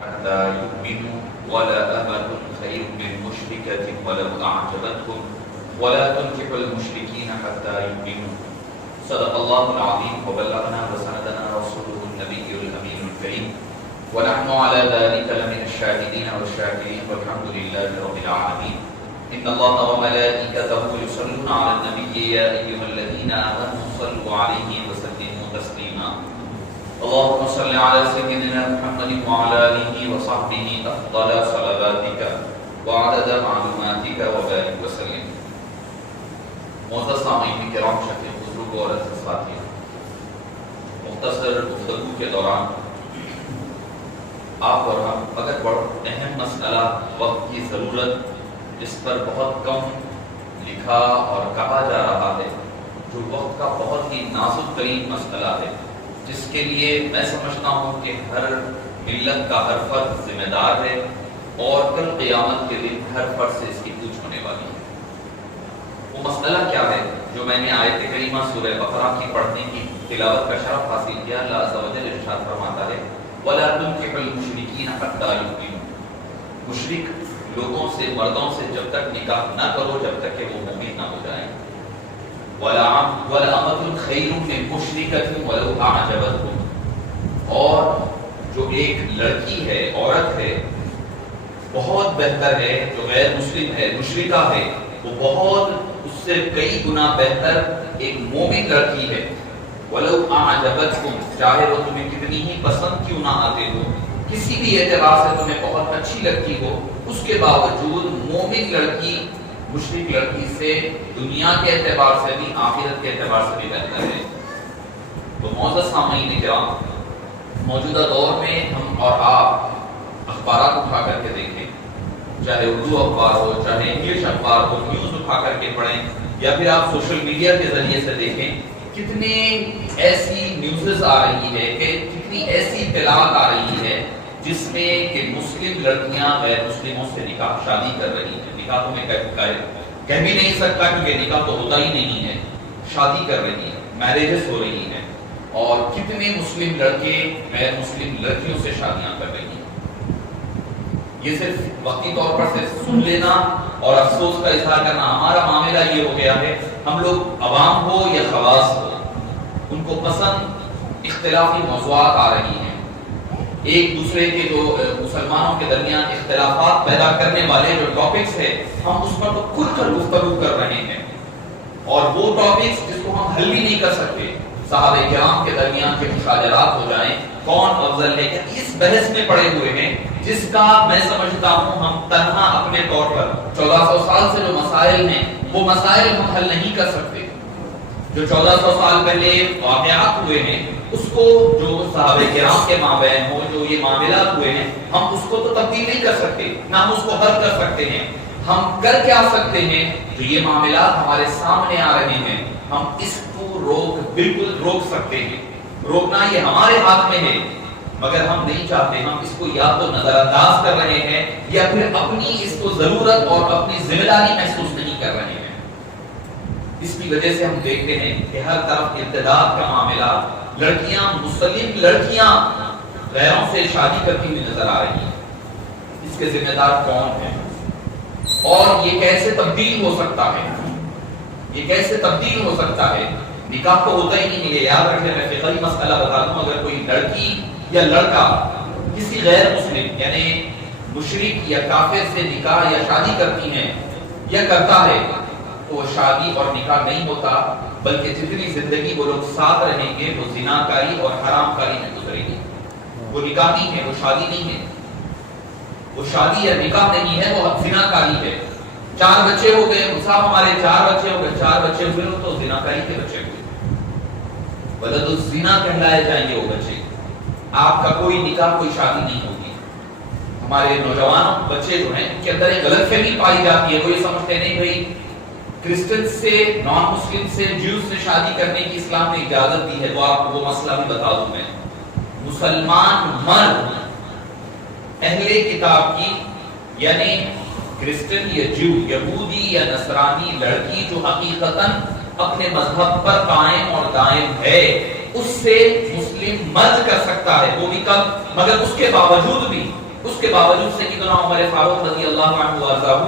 حتى يؤمنوا ولا أمة خير من مشركة ولو أعجبتكم ولا تنكحوا المشركين حتى يؤمنوا. صدق الله العظيم وبلغنا وسندنا رسوله النبي الأمين الكريم ونحن على ذلك لمن الشاهدين والشاكرين والحمد لله رب العالمين. إن الله وملائكته يصلون على النبي يا أيها الذين آمنوا صلوا عليه وسلموا تسليما. اللهم صل على سيدنا محمد وعلى آله وصحبه أفضل صلواتك وعدد معلوماتك وبارك وسلم. معزز سامعین کرام، شفیع بزرگ اور عزیز ساتھیوں، مختصر گفتگو کے دوران آپ اور ہم اگر بڑا اہم مسئلہ وقت کی ضرورت جس پر بہت کم لکھا اور کہا جا رہا ہے، جو وقت کا بہت ہی نازک ترین مسئلہ ہے، جس کے لیے میں سمجھتا ہوں کہ ہر ملت کا ہر فرد ذمہ دار ہے اور کل قیامت کے دن ہر فرد سے اس کی پوچھ ہونے والی ہے. وہ مسئلہ کیا ہے جو میں نے آیت کریمہ سورہ بقرہ کی پڑھنے کی تلاوت کا شرف حاصل کیا؟ اللہ عز و جل ارشاد فرماتا ہے وَلَا تُنْكِحُوا الْمُشْرِكِينَ حَتَّى يُؤْمِنُوا. مشرک لوگوں سے، مردوں سے جب تک نکاح نہ کرو جب تک کہ وہ مومن نہ ہو جائیں. وَلَأَمَةٌ خَيْرٌ مِّن مُشْرِكَةٍ وَلَوْ أَعْجَبَتْكُمْ. اور جو ایک لڑکی ہے، عورت ہے، بہت بہتر ہے جو غیر مسلم ہے، مشرکہ ہے، وہ بہت اس سے کئی گنا بہتر ایک مومن لڑکی ہے. وَلَوْ أَعْجَبَتْكُمْ. چاہے وہ تمہیں کتنی ہی پسند کیوں نہ آتے ہو، کسی بھی اعتبار سے تمہیں بہت اچھی لگتی ہو، اس کے باوجود مومن لڑکی مشرک لڑکی سے دنیا کے اعتبار سے بھی، آخرت کے اعتبار سے بھی بہتر ہے. تو معزز سامعین کرام، موجودہ دور میں ہم اور آپ اخبارات اٹھا کر کے دیکھیں، چاہے اردو اخبار ہو، چاہے انگلش اخبار ہو، نیوز اٹھا کر کے پڑھیں، یا پھر آپ سوشل میڈیا کے ذریعے سے دیکھیں، کتنے ایسی نیوزز آ رہی ہے کہ کتنی ایسی اطلاعات آ رہی ہے جس میں کہ مسلم لڑکیاں غیر مسلموں سے نکاح شادی کر رہی ہیں. نکاح تو میں کہہ بھی نہیں سکتا کیونکہ نکاح تو ہوتا ہی نہیں ہے، شادی کر رہی ہیں، میرجز ہو رہی ہیں، اور کتنے مسلم لڑکے غیر مسلم لڑکیوں سے شادیاں کر رہی ہیں. یہ صرف وقتی طور پر صرف سن لینا اور افسوس کا اظہار کرنا. ہمارا معاملہ یہ ہو گیا ہے، ہم لوگ عوام ہو یا خواص ہو، ان کو پسند اختلافی موضوعات آ رہی ہیں. ایک دوسرے کے جو مسلمانوں کے درمیان اختلافات پیدا کرنے والے جو ٹاپکس ہیں، ہم اس پر تو کھل کر گفتگو کر رہے ہیں، اور وہ ٹاپکس جس کو ہم حل بھی نہیں کر سکتے، صحابہ کرام کے درمیان کے مشاجرات ہو جائیں، کون افضل ہے، اس بحث میں پڑے ہوئے ہیں جس کا میں سمجھتا ہوں ہم تنہا اپنے طور پر 1400 سال سے جو مسائل ہیں وہ مسائل ہم حل نہیں کر سکتے. جو 1400 سال پہلے واقعات ہوئے ہیں اس کو، جو صحابہ کرام کے مابین ہو، جو یہ معاملات ہوئے ہیں، ہم اس کو تو تبدیل نہیں کر سکتے، نہ ہم اس کو حل کر سکتے ہیں. ہم کر کیا سکتے ہیں؟ جو یہ معاملات ہمارے سامنے آ رہے ہیں، ہم اس کو بالکل روک سکتے ہیں. روکنا یہ ہمارے ہاتھ میں ہے، مگر ہم نہیں چاہتے. ہم اس کو یا تو نظر انداز کر رہے ہیں یا پھر اپنی اس کو ضرورت اور اپنی ذمہ داری محسوس نہیں کر رہے ہیں. اس کی وجہ سے ہم دیکھتے ہیں کہ ہر طرف ارتداد کا معاملہ، لڑکیاں، مسلم لڑکیاں غیروں سے شادی کرتی ہوئی نظر آ رہی ہیں. اس کے ذمہ دار کون ہیں اور یہ کیسے تبدیل ہو سکتا ہے؟ یہ کیسے تبدیل ہو سکتا ہے؟ نکاح تو ہوتا ہی نہیں ہے. یاد رکھیں، میں فقہی مسئلہ بتا دوں، اگر کوئی لڑکی یا لڑکا کسی غیر مسلم یعنی مشرک یا کافر سے نکاح یا شادی کرتی ہیں یا کرتا ہے تو وہ شادی اور نکاح نہیں ہوتا، بلکہ جتنی زندگی وہ لوگ ساتھ رہیں گے وہ زناکاری اور حرام کاری میں گزرے گی. وہ نکاح نہیں ہے، وہ شادی نہیں ہے، وہ شادی یا نکاح نہیں ہے، وہ زناکاری ہے. 4 بچے ہو گئے، صاحب ہمارے 4 بچے ہو گئے، 4 بچے ہوئے تو زناکاری کے بچے ہوئے، ولد الزنا کہلائے جائیں گے وہ بچے. آپ کا کوئی نکاح، کوئی شادی نہیں ہوگی. ہمارے نوجوان بچے جو ہیں ان کے اندر ایک غلط فہمی پائی جاتی ہے. وہ یہ سمجھتے نہیں بھائی کرسچن سے، نان مسلم سے، جیوز سے شادی کرنے کی اسلام نے اجازت دی ہے. وہ مسئلہ بھی بتا دوں میں. مسلمان مرد اہل کتاب کی یعنی کرسچن یا جیو، یہودی یا نصرانی لڑکی جو حقیقتاً اپنے مذہب پر قائم اور دائم ہے، اس سے مسلم مرد کر سکتا ہے وہ بھی کم، مگر اس کے باوجود بھی اس کے باوجود سیدنا عمر فاروق رضی اللہ عنہ وارضاہ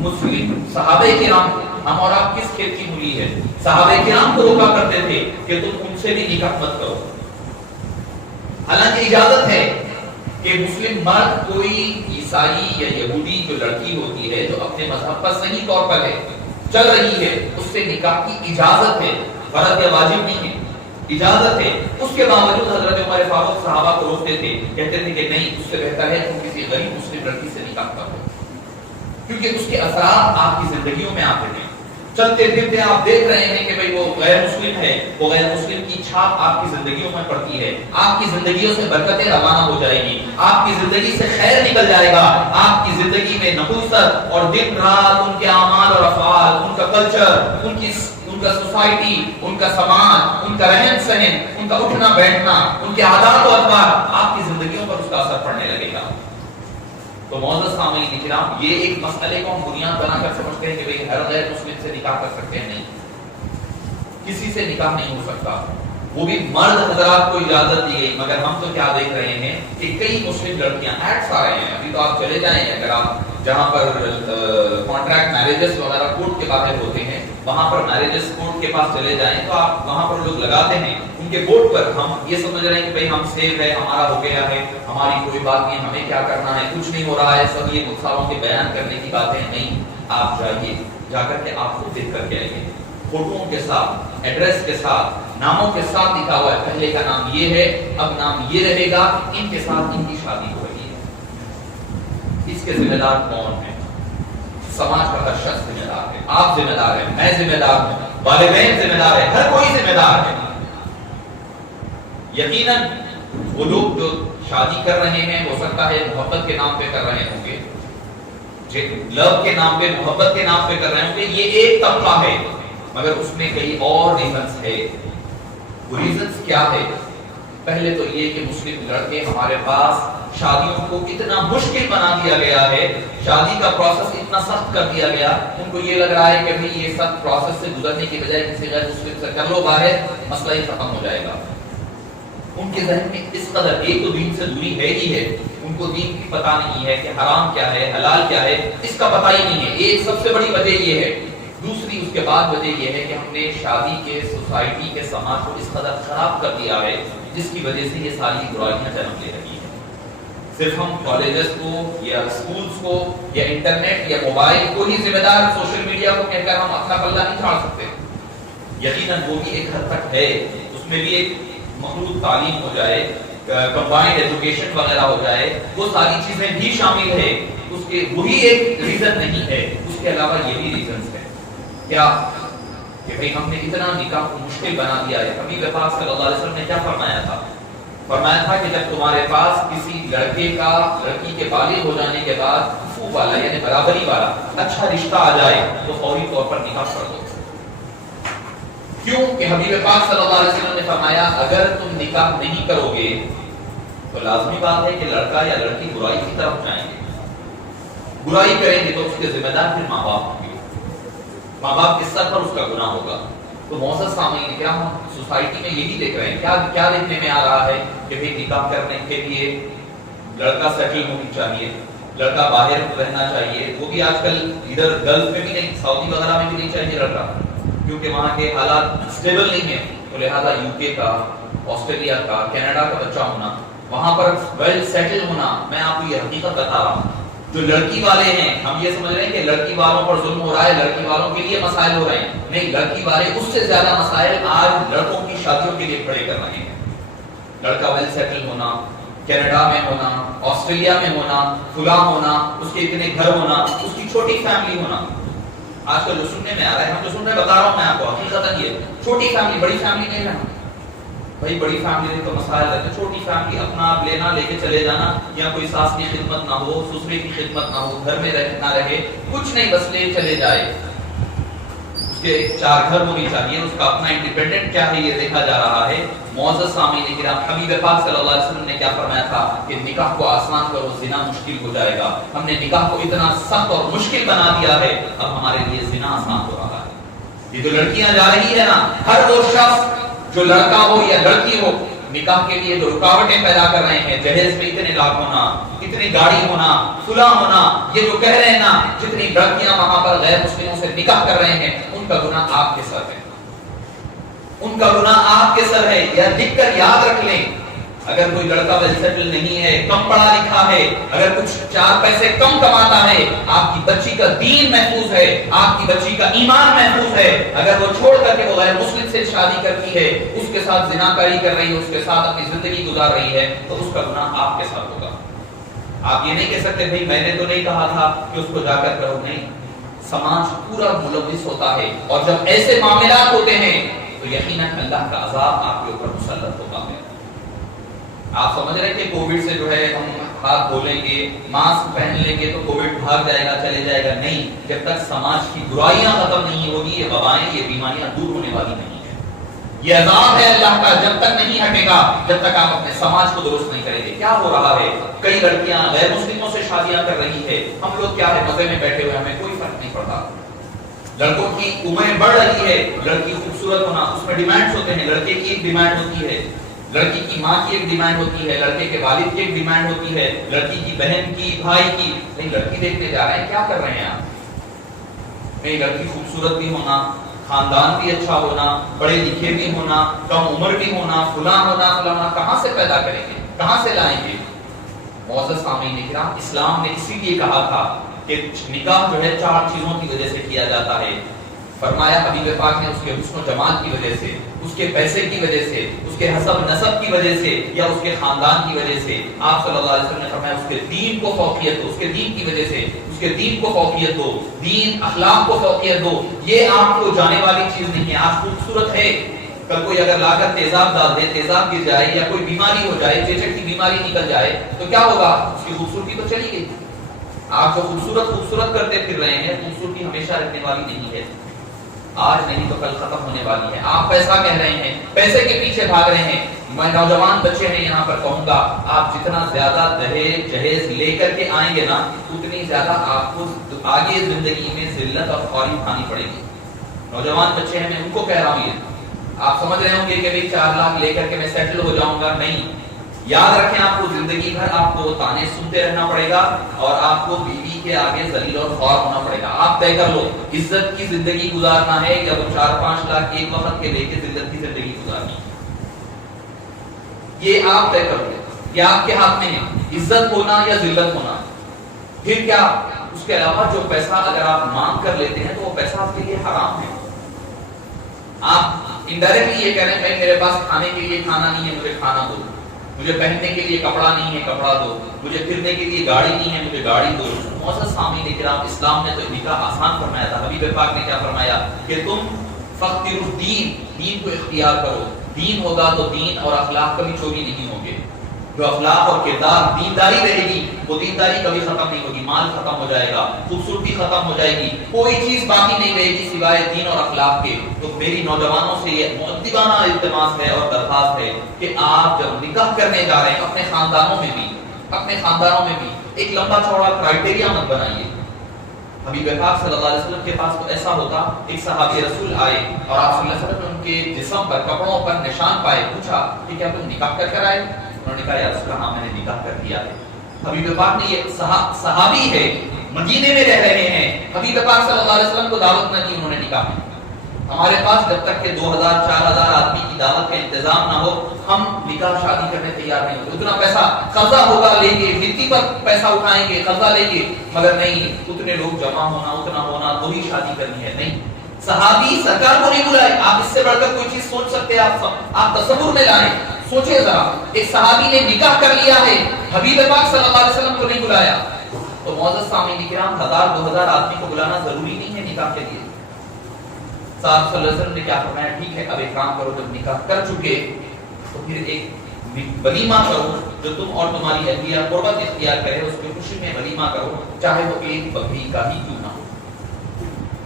مسلم صحابہ کرام، ہم اور آپ کس کھیت کی مولی ہے، صحابہ کرام کو روکا کرتے تھے کہ تم ان سے بھی نکاح مت کرو۔ حالانکہ اجازت ہے کہ مسلم مرد کوئی عیسائی یا یہودی جو لڑکی ہوتی ہے جو اپنے مذہب پر صحیح طور پر ہے، چل رہی ہے، اس سے نکاح کی اجازت ہے، فرض یا واجب نہیں ہے، اجازت ہے۔ اس کے باوجود حضرت عمر فاروق صحابہ کو روکتے تھے، کہتے تھے کہ نہیں، اس سے بہتر ہے تم کسی غریب مسلم لڑکی سے نکاح کرو، کیونکہ اس کے اثرات آپ کی زندگیوں میں آتے ہیں۔ چلتے پھرتے آپ دیکھ رہے ہیں کہ بھئی وہ غیر مسلم ہے، وہ غیر مسلم کی چھاپ آپ کی زندگیوں میں پڑتی ہے، آپ کی زندگیوں سے برکتیں روانہ ہو جائیں گی، آپ کی زندگی سے خیر نکل جائے گا، آپ کی زندگی میں نحوست اور دن رات ان کے اعمال اور افعال، ان کا کلچر، ان کا سوسائٹی، ان کا سماج، ان کا رہن سہن، ان کا اٹھنا بیٹھنا، ان کے عادات و اطوار، آپ کی زندگیوں پر اس کا اثر پڑنے لگے گا۔ تو معزز سامعین کرام، یہ ایک مسئلے کو ہم بنیاد بنا کر سمجھتے ہیں کہ بھئی ہر غیر مسلم سے نکاح کر سکتے ہیں، نہیں، کسی سے نکاح نہیں ہو سکتا، وہ بھی مرد حضرات کو اجازت دی گئی۔ مگر ہم تو کیا دیکھ رہے ہیں کہ کئی مسلم لڑکیاں، ایڈس آ رہے ہیں، ابھی تو آپ چلے جائیں، اگر آپ جہاں پر کانٹریکٹ میرجز وغیرہ کورٹ کے باہر ہوتے ہیں، وہاں پر میرجز کورٹ کے پاس چلے جائیں تو آپ وہاں پر لوگ لگاتے ہیں، ان کے بورڈ پر ہم یہ سمجھ رہے ہیں کہ بھئی ہم سیف ہے، ہمارا ہو گیا ہے، ہماری کوئی بات نہیں، ہمیں کیا کرنا ہے، کچھ نہیں ہو رہا ہے، سب یہ مسالوں کے بیان کرنے کی باتیں نہیں۔ آپ جائیے، جا کر کے آپ کو دیکھ کر کے آئیے، فوٹوؤں کے ساتھ، ایڈریس کے ساتھ، ناموں کے ساتھ لکھا ہوا ہے، پہلے کا نام یہ ہے، اب نام یہ رہے گا، ان کے ساتھ ان کی شادی ہو رہی ہے۔ اس کے ذمہ دار کون ہے؟ سماج کا ہر شخص ذمہ دار ہے، آپ ذمہ دار ہیں، میں ذمہ دار ہوں، والدین ذمہ دار ہے، ہر کوئی ذمہ دار ہے۔ یقیناً وہ لوگ جو شادی کر رہے ہیں، ہو سکتا ہے محبت کے نام پہ کر رہے ہوں گے، لو کے نام پہ، محبت کے نام پہ کر رہے ہوں گے، یہ ایک طبقہ ہے، مگر اس میں کئی اور ریزنز ہے۔ وہ ریزنز کیا ہے؟ پہلے تو یہ کہ مسلم لڑکے ہمارے پاس شادیوں کو اتنا مشکل بنا دیا گیا ہے، شادی کا پروسیس اتنا سخت کر دیا گیا، ان کو یہ لگ رہا ہے کہ بھئی یہ سخت پروسیس سے گزرنے کی بجائے کسی غیر مسلم سے کر لو باہر، مسئلہ ہی ختم ہو جائے گا۔ ان کے ذہن میں اس قدر، ایک تو دین سے دوری ہے ہی ہے، ان کو دین کی پتہ نہیں ہے کہ حرام کیا ہے، حلال کیا ہے، اس کا پتہ ہی نہیں ہے، ایک سب سے بڑی وجہ یہ ہے۔ دوسری اس کے بعد وجہ یہ ہے کہ ہم نے شادی کے، سوسائٹی کے، سماج کو اس قدر خراب کر دیا ہے، جس کی وجہ سے یہ ساری برائیاں جنم لے رہی ہیں۔ صرف ہم کالجز کو یا اسکولز کو یا انٹرنیٹ یا موبائل کو ہی ذمہ دار، سوشل میڈیا کو کہہ کر ہم اپنا پلہ نہیں جھاڑ سکتے۔ یقیناً وہ بھی ایک حد تک ہے، اس میں بھی ایک مخلوط تعلیم ہو جائے، کمبائنڈ ایجوکیشن وغیرہ ہو جائے، وہ ساری چیزیں بھی شامل ہے، اس کے وہی ایک ریزن نہیں ہے، اس کے علاوہ یہ بھی ریزنز ہے۔ کیا کہ بھئی ہم نے اتنا نکاح کو مشکل بنا دیا ہے۔ حبیب پاک صلی اللہ علیہ وسلم نے کیا فرمایا تھا؟ فرمایا تھا کہ جب تمہارے پاس کسی لڑکے کا، لڑکی کے بالغ ہو جانے کے بعد کفو والا یعنی برابری والا اچھا رشتہ آ جائے تو فوری طور پر نکاح کر دو۔ کیوں کہ حبیب پاک صلی اللہ علیہ وسلم نے فرمایا اگر تم نکاح نہیں کرو گے تو لازمی بات ہے کہ لڑکا یا لڑکی برائی کی طرف جائیں گے، برائی کریں گے تو اس کے ذمہ دار پھر ماں باپ ہوں گے، ماں باپ کے سر پر اس کا گناہ ہوگا۔ تو معزز سامعین، کیا ہم سوسائٹی میں یہی دیکھ رہے ہیں؟ کیا دیکھنے میں آ رہا ہے کہ بھئی نکاح کرنے کے لیے لڑکا سیٹل ہونی چاہیے، لڑکا باہر رہنا چاہیے، وہ بھی آج کل ادھر گلف میں بھی نہیں، سعودی وغیرہ میں بھی نہیں چاہیے لڑکا، کیونکہ وہاں کے حالات اسٹیبل نہیں ہیں، تو لہٰذا یو کے کا، آسٹریلیا کا، کینیڈا کا بچہ ہونا، وہاں پر ویل سیٹل ہونا۔ میں آپ کو یہ حقیقت بتا رہا ہوں، جو لڑکی والے ہیں، ہم یہ سمجھ رہے ہیں کہ لڑکی والوں پر ظلم ہو رہا ہے، لڑکی والوں کے لیے مسائل ہو رہے ہیں، نہیں، لڑکی والے اس سے زیادہ مسائل آج لڑکوں کی شادیوں کے لیے کھڑے کر رہے ہیں۔ لڑکا ویل سیٹل ہونا، کینیڈا میں ہونا، آسٹریلیا میں ہونا، فلاں ہونا، اس کے اتنے گھر ہونا، اس کی چھوٹی فیملی ہونا۔ آج کل جو سننے میں آ رہا ہے، ہم جو سن رہے ہیں، بتا رہا ہوں میں آپ کو، حقیقت یہ چھوٹی فیملی، بڑی فیملی نہیں رہنا بھائی، بڑی فیملی نہیں تو مسائل رہتے، چھوٹی فیملی، اپنا آپ لینا، لے کے چلے جانا، یا کوئی ساس کی خدمت نہ ہو، سسرے کی خدمت نہ ہو، گھر میں نہ رہے، کچھ نہیں، بس لے چلے جائے، اس کے 4 گھر ہونی چاہیے، اس کا اپنا انڈیپینڈنٹ کیا ہے یہ دیکھا جا رہا ہے۔ معزز سامعین کرام، حبیب پاک صلی اللہ علیہ وسلم نے کیا فرمایا تھا کہ نکاح کو آسان کرو، زنا مشکل ہو جائے گا۔ ہم نے نکاح کو اتنا سخت اور مشکل بنا دیا ہے، اب ہمارے لیے زنا آسان ہو رہا ہے۔ یہ جو لڑکیاں جا رہی ہے نا، ہر وہ شخص جو لڑکا ہو یا لڑکی ہو، نکاح کے لیے جو رکاوٹیں پیدا کر رہے ہیں، جہیز میں اتنے لاکھ ہونا، اتنی گاڑی ہونا، فلاں ہونا، یہ جو کہہ رہے ہیں نا، جتنی لڑکیاں وہاں پر غیر مسلموں سے نکاح کر رہے ہیں، ان کا گناہ آپ کے سر ہے، ان کا گناہ آپ کے سر ہے۔ یا لکھ کر یاد رکھ لیں، اگر کوئی لڑکا ویل سیٹل نہیں ہے، کم پڑھا لکھا ہے، اگر کچھ چار پیسے کم کماتا ہے، آپ کی بچی کا دین محفوظ ہے، آپ کی بچی کا ایمان محفوظ ہے، اگر وہ چھوڑ کر کے وہ غیر مسلم سے شادی کرتی ہے، اس کے ساتھ زناکاری کر رہی ہے، اس کے ساتھ اپنی زندگی گزار رہی ہے، تو اس کا گناہ آپ کے ساتھ ہوگا۔ آپ یہ نہیں کہہ سکتے بھائی میں نے تو نہیں کہا تھا کہ اس کو جا کر کرو، نہیں، سماج پورا ملوث ہوتا ہے، اور جب ایسے معاملات ہوتے ہیں تو یقیناً اللہ کا عذاب آپ کے اوپر مسلط ہوتا ہے۔ آپ سمجھ رہے ہیں کہ کووڈ سے جو ہے ہم ہاتھ دھولیں گے، ماسک پہن لیں گے تو کووڈ بھاگ جائے گا، چلے جائے گا؟ نہیں، جب تک سماج کی برائیاں ختم نہیں ہوگی، یہ وبائیں، یہ بیماریاں دور ہونے والی نہیں ہیں۔ یہ عذاب ہے اللہ کا، جب تک نہیں ہٹے گا، جب تک آپ اپنے سماج کو درست نہیں کریں گے۔ کیا ہو رہا ہے؟ کئی لڑکیاں غیر مسلموں سے شادیاں کر رہی ہے، ہم لوگ کیا ہے مزے میں بیٹھے ہوئے، ہمیں کوئی فرق نہیں پڑتا۔ لڑکوں کی عمریں بڑھ رہی ہے، لڑکی خوبصورت ہونا، اس میں ڈیمانڈز ہوتے ہیں، لڑکے کی ایک ڈیمانڈ ہوتی ہے، لڑکی کی ماں کی ایک ڈیمانڈ ہوتی ہے، لڑکے کے والد کی ایک ڈیمانڈ ہوتی ہے، لڑکی کی بہن کی، بھائی کی۔ نہیں، لڑکی دیکھنے جا رہے ہیں، کیا کر رہے ہیں آپ؟ نہیں، لڑکی خوبصورت بھی ہونا، خاندان بھی اچھا ہونا، پڑھے لکھے بھی ہونا، کم عمر بھی ہونا، فلاں ہونا، فلاں، کہاں سے پیدا کریں گے، کہاں سے لائیں گے؟ معزز سامعین کرام، اسلام نے اسی لیے کہا تھا کہ نکاح جو ہے 4 چیزوں کی وجہ سے کیا جاتا ہے۔ فرمایا حبیب پاک نے اس کے حسن و جمال کی وجہ سے، اس کے پیسے کی وجہ سے، اس کے حسب نسب کی وجہ سے، یا اس کے خاندان کی وجہ سے۔ آپ صلی اللہ علیہ وسلم نے فرمایا اس کے دین کو فوقیت دو، اس کے دین کی وجہ سے، اس کے دین کو فوقیت دو، دین اخلاق کو فوقیت دو۔ یہ آپ کو جانے والی چیز نہیں ہے۔ آج خوبصورت ہے، کل کوئی اگر لا کر تیزاب ڈال دے، تیزاب گر جائے، یا کوئی بیماری ہو جائے، چیچک کی بیماری نکل جائے، تو کیا ہوگا؟ اس کی خوبصورتی تو چلی گئی۔ آپ جو خوبصورت کرتے پھر رہے ہیں، خوبصورتی ہمیشہ رہنے والی نہیں ہے، آج نہیں تو کل ختم ہونے والی ہے۔ آپ پیسہ کہہ رہے ہیں، پیسے کے پیچھے بھاگ رہے ہیں۔ میں نوجوان بچے ہیں یہاں پر کہوں گا، آپ جتنا زیادہ دہیج جہیز لے کر کے آئیں گے نا، اتنی زیادہ آپ کو آگے زندگی میں ذلت اور خواری کھانی پڑے گی۔ نوجوان بچے ہیں، میں ان کو کہہ رہا ہوں، یہ آپ سمجھ رہے ہوں گے کہ بھائی 4 لاکھ لے کر کے میں سیٹل ہو جاؤں گا، نہیں۔ یاد رکھیں، آپ کو زندگی بھر آپ کو تانے سنتے رہنا پڑے گا، اور آپ کو بیوی کے آگے ذلیل اور خوار ہونا پڑے گا۔ آپ طے کر لو، عزت کی زندگی گزارنا ہے یا وہ 4-5 لاکھ ایک وقت کے لے کے ذلت کی زندگی گزارنی ہے، یہ آپ طے کر لو۔ یہ آپ کے ہاتھ میں ہے، عزت ہونا یا ذلت ہونا۔ پھر کیا اس کے علاوہ جو پیسہ اگر آپ مانگ کر لیتے ہیں تو وہ پیسہ آپ کے لیے حرام ہے۔ آپ انڈائریکٹلی یہ کہہ رہے ہیں بھائی میرے پاس کھانے کے لیے کھانا نہیں ہے، مجھے کھانا دو، مجھے پہننے کے لیے کپڑا نہیں ہے، کپڑا دو، مجھے پھرنے کے لیے گاڑی نہیں ہے، مجھے گاڑی دو۔ معزز سامعین کرام، اسلام نے تو نکاح آسان فرمایا تھا۔ حبیب پاک نے کیا فرمایا کہ تم فاختروا الدین، دین کو اختیار کرو۔ دین ہوگا تو دین اور اخلاق کبھی چوری نہیں ہوں گے۔ جو اخلاق اور کردار، دینداری رہے گی، وہ دینداری کبھی ختم نہیں ہوگی۔ مال ختم ہو جائے گا، خوبصورتی ختم ہو جائے گی، کوئی چیز باقی نہیں رہے گی سوائے دین اور اخلاق کے۔ تو میری نوجوانوں سے یہ مؤدبانہ التماس ہے اور درخواست ہے کہ آپ جب نکاح کرنے جا رہے ہیں، اپنے خاندانوں میں بھی ایک لمبا چوڑا کرائٹیریا مت بنائیے۔ حبیب پاک صلی اللہ علیہ وسلم کے پاس تو ایسا ہوتا، ایک صحابی رسول آئے اور آپ صلی اللہ علیہ وسلم نے ان کے جسم پر، کپڑوں پر نشان پائے، پوچھا کہ کیا تم نکاح کر آئے؟ انہوں نے کہا یا رسول اللہ، میں نے نکاح کر دیا ہے۔ حبیب پاک نے، یہ صحابی ہے، مدینے میں رہ رہے ہیں، حبیب پاک صلی اللہ علیہ وسلم کو دعوت نہ دی، انہوں نے نکاح میں۔ ہمارے پاس جب تک کہ 2000-4000 آدمی کی دعوت کا انتظام نہ ہو، ہم نکاح شادی کرنے تیار نہیں ہوتے۔ اتنا پیسہ قرضہ ہوگا لیں گے، مٹی پر پیسہ اٹھائیں گے، قرضہ لیں گے، مگر نہیں، اتنے لوگ جمع ہونا، اتنا ہونا تو ہی شادی کرنی ہے۔ نہیں، صحابی سرکار کو نہیں بلائے۔ آپ اس سے بڑھ کر کوئی چیز سوچ سکتے ہیں؟ آپ تصور میں لائیں، سوچیں ذرا، ایک صحابی نے نکاح کر لیا ہے، حبیب پاک صلی اللہ علیہ وسلم کو نہیں بلایا۔ تو معزز سامعین کرام، 1000-2000 آدمی کو بلانا ضروری نہیں ہے نکاح کے لیے۔ صاحب صلی اللہ علیہ وسلم نے کیا فرمایا؟ ٹھیک ہے، اب ایک کام کرو، جب نکاح کر چکے تو پھر ایک ولیمہ کرو، جو تم اور تمہاری اہلیہ قربت اختیار کرے، اس کی خوشی میں ولیمہ کرو، چاہے وہ ایک بکری کا ہی کیوں نہ ہو۔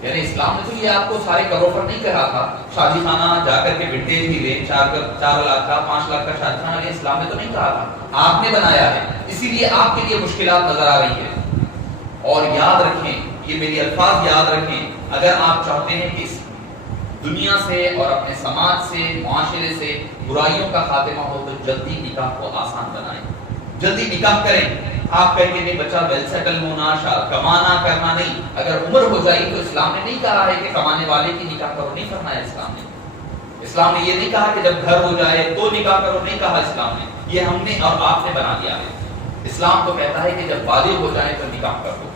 یعنی اسلام نے تو یہ آپ کو سارے کرو پر نہیں کہا تھا، شادی خانہ جا کر کے بنٹیج بھی لے، 4 لاکھ کا 5 لاکھ کا شادی خانہ لے، اسلام نے تو نہیں کہا تھا، آپ نے بنایا ہے۔ اسی لیے آپ کے لیے مشکلات نظر آ رہی ہے۔ اور یاد رکھیں، یہ میری الفاظ یاد رکھیں، اگر آپ چاہتے ہیں کہ دنیا سے اور اپنے سماج سے، معاشرے سے برائیوں کا خاتمہ ہو تو جلدی نکاح کو آسان بنائیں، جلدی نکاح کریں۔ آپ کہیں گے نہیں بچہ ویل سیٹل ہونا، کمانا کرنا نہیں، اگر عمر ہو جائے تو اسلام نے نہیں کہا ہے کہ کمانے والے کی نکاح کرو، نہیں فرمایا اسلام نے یہ نہیں کہا کہ جب گھر ہو جائے تو نکاح کرو، نہیں کہا اسلام نے، یہ ہم نے اور آپ نے بنا دیا ہے۔ اسلام تو کہتا ہے کہ جب بالغ ہو جائے تو نکاح کرو۔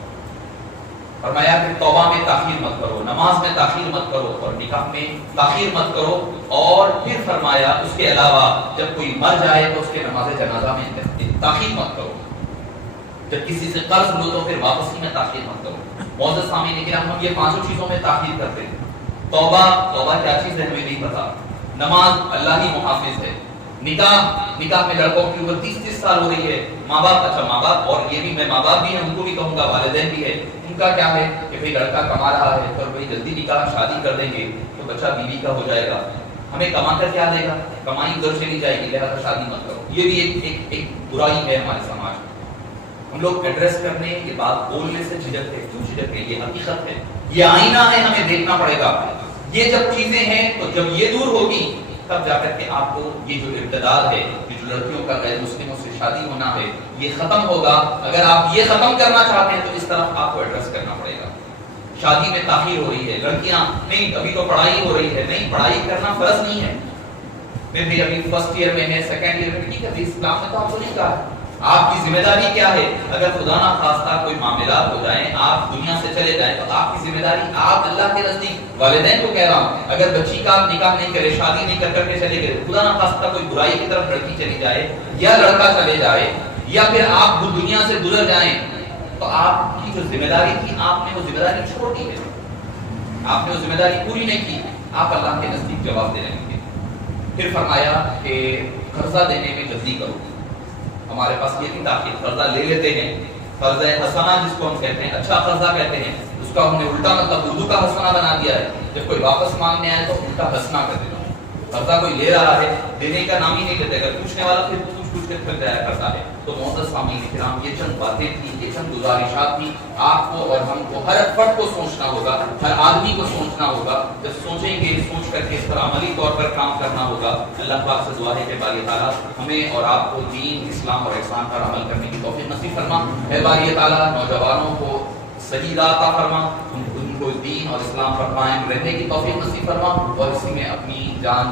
فرمایا کہ توبہ میں تاخیر مت کرو، نماز میں تاخیر مت کرو اور نکاح میں تاخیر مت کرو، اور پھر فرمایا اس کے علاوہ جب کوئی مر جائے تو اس کے نماز جنازہ میں تاخیر مت کرو، جب کسی سے قرض لو تو پھر واپسی میں تاخیر مت کرو۔ معزز سامعین کرام، ہم یہ پانچوں چیزوں میں تاخیر کرتے ہیں۔ توبہ کیا چیز ہے ہمیں نہیں پتا، نماز اللہ ہی محافظ ہے، نکاح میں لڑکوں کی عمر 30 سال ہو رہی ہے، ماں باپ اور یہ بھی میں ماں باپ بھی ہیں ان کو بھی کہوں گا، والدین بھی ہے، ان کا کیا ہے کہ بھئی لڑکا کما رہا ہے پر بھئی جلدی نکاح شادی کر دیں گے تو بچہ بیوی کا ہو جائے گا، ہمیں کما کر کیا دے گا، کمائی ادھر چلی جائے گی، لہذا شادی مت کرو۔ یہ بھی ایک برائی ہے ہمارے سماج میں، ہم لوگ ایڈریس کرنے، یہ بات بولنے سے جھجکتے، کیوں جھجکتے؟ یہ حقیقت ہے، یہ آئینہ ہے، ہمیں دیکھنا پڑے گا۔ یہ جب چیزیں ہیں تو جب یہ دور ہوگی تب جا کر کے آپ کو یہ جو ابتداء ہے، یہ جو لڑکیوں کا غیر مسلموں سے شادی ہونا ہے، یہ ختم ہوگا۔ اگر آپ یہ ختم کرنا چاہتے ہیں تو اس طرف آپ کو ایڈریس کرنا پڑے گا۔ شادی میں تاخیر ہو رہی ہے، لڑکیاں نہیں ابھی تو پڑھائی ہو رہی ہے، نہیں پڑھائی کرنا فرض نہیں ہے، پھر ابھی فرسٹ ایئر میں ہے، سیکنڈ ایئر میں، ٹھیک ہے، اسلام نے تو آپ کو نہیں کہا ہے۔ آپ کی ذمہ داری کیا ہے؟ اگر خدا نہ خواستہ کوئی معاملات ہو جائیں، آپ دنیا سے چلے جائیں تو آپ کی ذمہ داری، آپ اللہ کے نزدیک، والدین کو کہہ رہا ہوں، اگر بچی کا نکاح نہیں کرے، شادی نہیں کر کے چلے گئے، خدا نہ خواستہ کوئی برائی کی طرف لڑکی چلی جائے یا لڑکا چلے جائے یا پھر آپ دنیا سے گزر جائیں تو آپ کی جو ذمہ داری تھی آپ نے وہ ذمہ داری چھوڑ دی ہے، آپ نے وہ ذمہ داری پوری نہیں کی، آپ اللہ کے نزدیک جواب دے رہے ہیں۔ پھر فرمایا کہ قرضہ دینے میں جلدی کرو۔ ہمارے پاس یہ بھی تاخیر، قرضہ لے لیتے ہیں، قرضہ حسنہ جس کو ہم کہتے ہیں، اچھا قرضہ کہتے ہیں، اس کا ہم نے الٹا مطلب اردو کا حسنہ بنا دیا ہے، جب کوئی واپس مانگنے آئے تو الٹا حسنہ کر دینا۔ قرضہ کوئی لے رہا ہے، دینے کا نام ہی نہیں لیتے، اگر پوچھنے والا پھر پوچھ کے پھر جایا کرتا ہے۔ تو معزز سامعین کرام، یہ چند باتیں تھیں، یہ چند گزارشات تھیں، آپ کو اور ہم کو، ہر فرد کو سوچنا ہوگا، ہر آدمی کو سوچنا ہوگا، جب سوچیں گے سوچ کر کے اس پر عملی طور پر کام کرنا ہوگا۔ اللہ پاک سے دعا ہے کہ باری تعالیٰ ہمیں اور آپ کو دین، اسلام اور احسان پر عمل کرنے کی توفیق نصیب فرما۔ اے باری تعالیٰ نوجوانوں کو صحیح راہ عطا فرما، ان کو دین اور اسلام پر قائم رہنے کی توفیق نصیب فرما اور اسی میں اپنی جان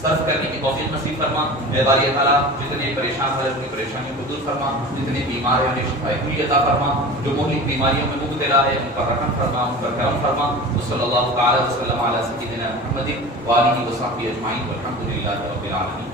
صرف کرنے کی توفیق نصیب فرما۔ اے باری تعالیٰ جتنے پریشان ہیں اپنی پریشانیوں کو دور فرما، جتنے بیمار ہیں انہیں شفا عطا فرما، جو مہلک بیماریوں میں مبتلا ہے ان پر رحم فرما، ان پر کرم فرما۔ صلی اللہ تعالی وسلم علی سیدنا محمد و آلہ و صحبہ اجمعین والحمد للہ رب العالمین۔